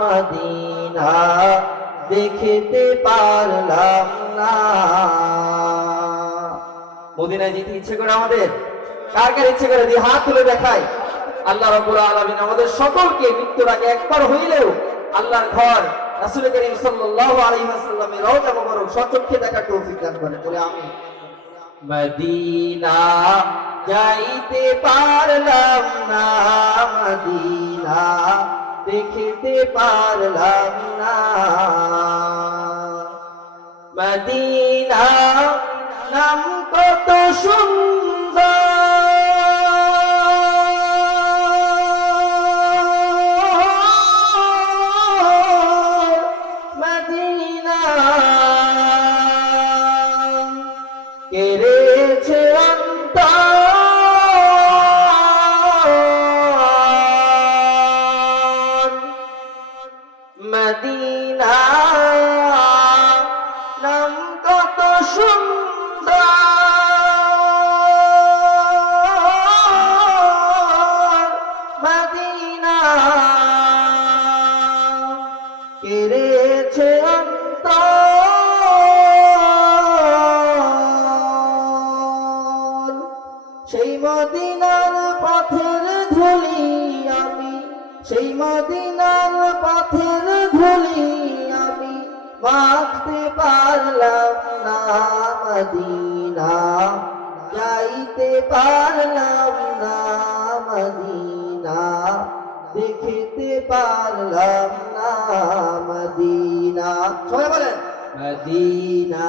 Medina দেখতে পারলাম না। মদিনায় যেতে ইচ্ছে করে আমাদের? কার কার ইচ্ছে করে? দিয়ে হাত তুলে দেখাই। আল্লাহ রাব্বুল আলামিন আমাদের সকলকে মৃত্যুর আগে একবার হইলেও আল্লাহর ঘর রাসূল করিম আলাইহি ওয়াসাল্লামের রওজা মোবারক সচক্ষে দেখার তৌফিক দান করেন। বলে আমি মদিনা যাইতে পারলাম না, মদিনা দেখতে পারলাম না। মদিনা নাম কত সুন্দর। মদিনার পথের ধুলি আমি, সেই মদিনার পথের ধুলি আমি মাখতে পারলাম না মদিনা, যাইতে পারলাম না মদিনা, দেখতে পারলাম না মদিনা। সবাই বলেন, মদিনা।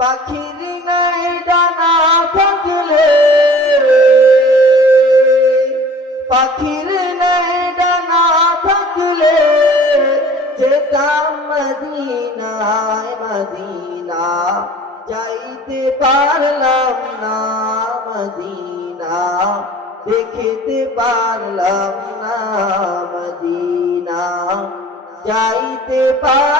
পাখির নাই ডানা থাকলে পাখির নাই ডানা থাকলে যেতাম মদিনায় মদিনা, যাইতে পারলাম না মদিনা, দেখিতে পারলাম না মদিনা, যাইতে পারলাম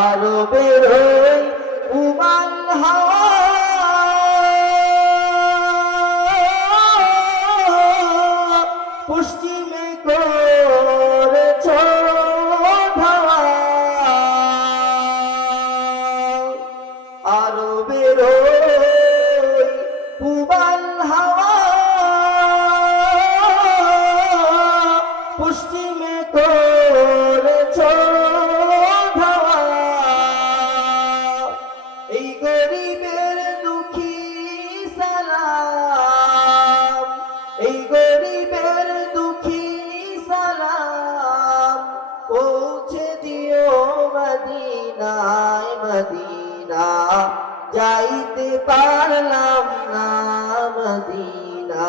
আরও বেরোই উমান হাওয়া পশ্চিমে করেছ ধাওয়া আরও বেরোই মদিনায়, মদিনা যাইতে পারলাম না, মদিনা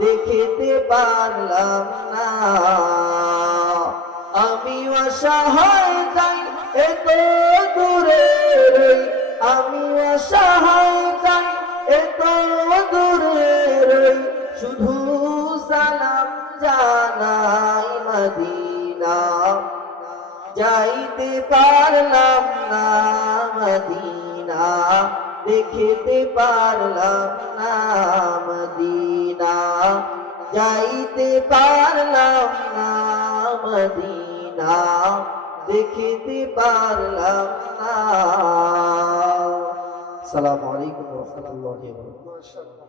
দেখিতে পারলাম না। আমি অসহায় যাই এত দূরে আমি অসহায় দেখিতে পারলাম না মদিনা। যাইতে পারলাম না মদিনা। দেখিতে পারলাম না। সালামু আলাইকুম রাহমাতুল্লাহি